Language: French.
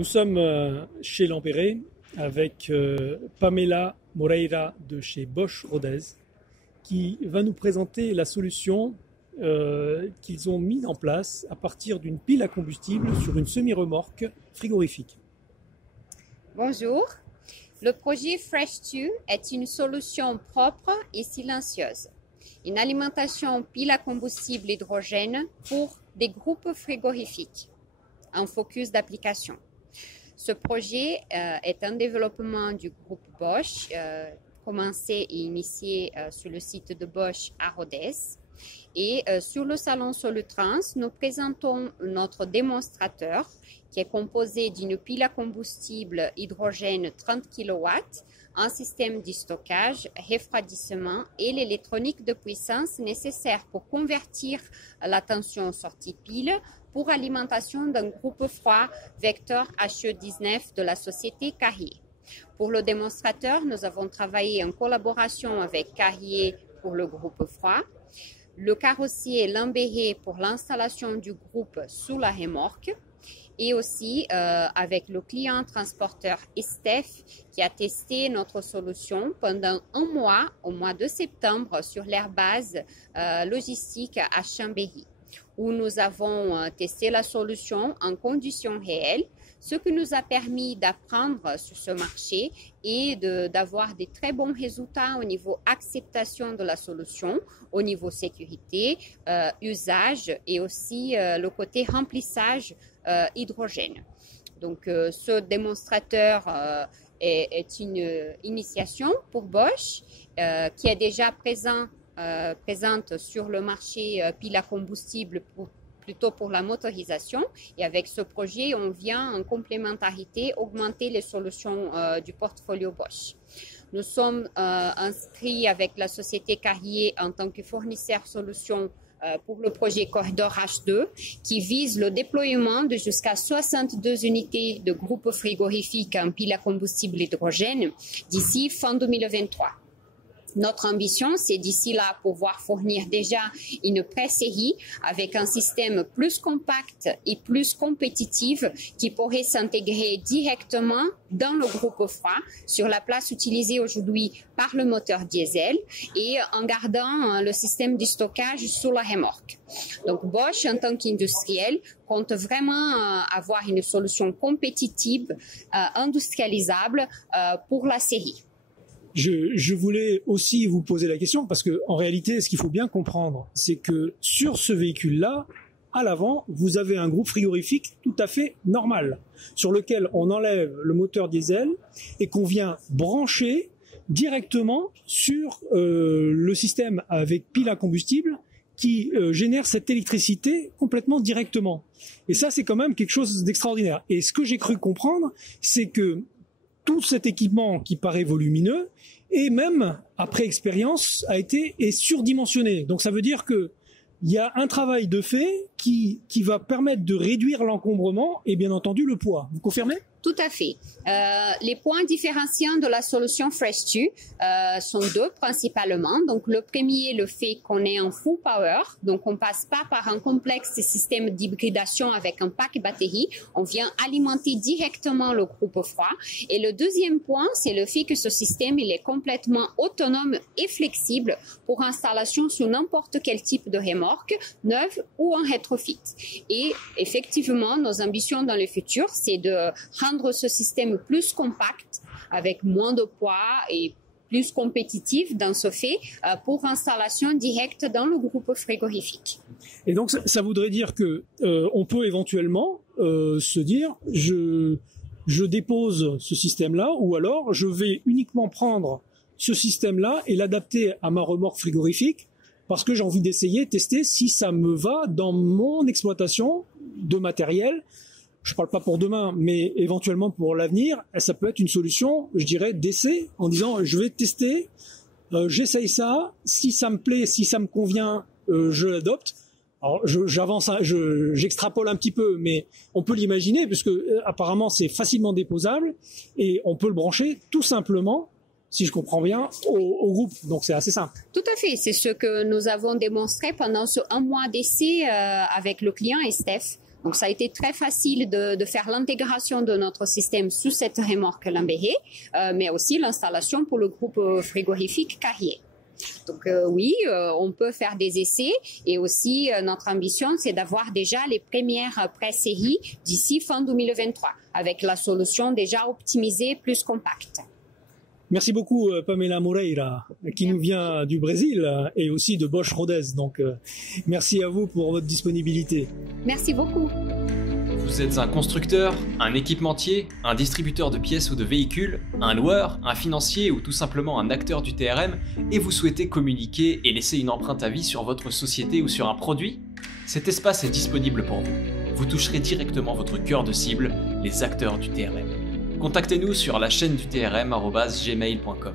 Nous sommes chez Lampéré avec Pamela Moreira de chez Bosch Rodez qui va nous présenter la solution qu'ils ont mise en place à partir d'une pile à combustible sur une semi-remorque frigorifique. Bonjour, le projet Fresh2 est une solution propre et silencieuse. Une alimentation pile à combustible hydrogène pour des groupes frigorifiques. Un focus d'application. Ce projet est un développement du groupe Bosch, commencé et initié sur le site de Bosch à Rodez. Et sur le salon Solutrans, nous présentons notre démonstrateur qui est composé d'une pile à combustible hydrogène 30 kW, un système de stockage, refroidissement et l'électronique de puissance nécessaire pour convertir la tension sortie pile pour alimentation d'un groupe froid vecteur HE19 de la société Carrier. Pour le démonstrateur, nous avons travaillé en collaboration avec Carrier pour le groupe froid, le carrossier Lambéré pour l'installation du groupe sous la remorque et aussi avec le client transporteur Estef qui a testé notre solution pendant un mois, au mois de septembre, sur leur base logistique à Chambéry, où nous avons testé la solution en conditions réelles, ce qui nous a permis d'apprendre sur ce marché et d'avoir des très bons résultats au niveau acceptation de la solution, au niveau sécurité, usage et aussi le côté remplissage hydrogène. Donc ce démonstrateur est une initiation pour Bosch qui est déjà présente sur le marché pile à combustible plutôt pour la motorisation. Et avec ce projet, on vient en complémentarité augmenter les solutions du portfolio Bosch. Nous sommes inscrits avec la société Carrier en tant que fournisseur solution pour le projet Corridor H2 qui vise le déploiement de jusqu'à 62 unités de groupes frigorifiques en pile à combustible hydrogène d'ici fin 2023. Notre ambition, c'est d'ici là pouvoir fournir déjà une pré-série avec un système plus compact et plus compétitif qui pourrait s'intégrer directement dans le groupe froid sur la place utilisée aujourd'hui par le moteur diesel et en gardant le système de stockage sous la remorque. Donc Bosch, en tant qu'industriel, compte vraiment avoir une solution compétitive, industrialisable pour la série. Je voulais aussi vous poser la question parce que en réalité, ce qu'il faut bien comprendre, c'est que sur ce véhicule-là, à l'avant, vous avez un groupe frigorifique tout à fait normal, sur lequel on enlève le moteur diesel et qu'on vient brancher directement sur le système avec pile à combustible qui génère cette électricité complètement directement. Et ça, c'est quand même quelque chose d'extraordinaire. Et ce que j'ai cru comprendre, c'est que tout cet équipement qui paraît volumineux et même après expérience est surdimensionné. Donc ça veut dire que il y a un travail de fait qui va permettre de réduire l'encombrement et bien entendu le poids. Vous confirmez ? Tout à fait. Les points différenciants de la solution Fresh2 sont deux principalement. Donc le premier, le fait qu'on est en full power, donc on passe pas par un complexe système d'hybridation avec un pack batterie, on vient alimenter directement le groupe froid. Et le deuxième point, c'est le fait que ce système il est complètement autonome et flexible pour installation sur n'importe quel type de remorque, neuve ou en rétrofit. Et effectivement, nos ambitions dans le futur, c'est de rendre ce système plus compact, avec moins de poids et plus compétitif dans ce fait pour installation directe dans le groupe frigorifique. Et donc ça voudrait dire que on peut éventuellement se dire je dépose ce système-là ou alors je vais uniquement prendre ce système-là et l'adapter à ma remorque frigorifique parce que j'ai envie d'essayer, tester si ça me va dans mon exploitation de matériel. Je ne parle pas pour demain, mais éventuellement pour l'avenir, ça peut être une solution, je dirais, d'essai, en disant je vais tester, j'essaye ça, si ça me plaît, si ça me convient, je l'adopte. Alors j'extrapole un petit peu, mais on peut l'imaginer, puisque apparemment c'est facilement déposable, et on peut le brancher tout simplement si je comprends bien, au groupe. Donc c'est assez simple. Tout à fait. C'est ce que nous avons démontré pendant ce 1 mois d'essai avec le client et Steph. Donc ça a été très facile de faire l'intégration de notre système sous cette remorque Lambéré, mais aussi l'installation pour le groupe frigorifique Carrier. Donc oui, on peut faire des essais et aussi notre ambition, c'est d'avoir déjà les premières pré-séries d'ici fin 2023 avec la solution déjà optimisée plus compacte. Merci beaucoup Pamela Moreira qui nous vient du Brésil et aussi de Bosch Rodez. Donc merci à vous pour votre disponibilité. Merci beaucoup. Vous êtes un constructeur, un équipementier, un distributeur de pièces ou de véhicules, un loueur, un financier ou tout simplement un acteur du TRM et vous souhaitez communiquer et laisser une empreinte à vie sur votre société ou sur un produit? Cet espace est disponible pour vous. Vous toucherez directement votre cœur de cible, les acteurs du TRM. Contactez-nous sur la chaîne du TRM@gmail.com.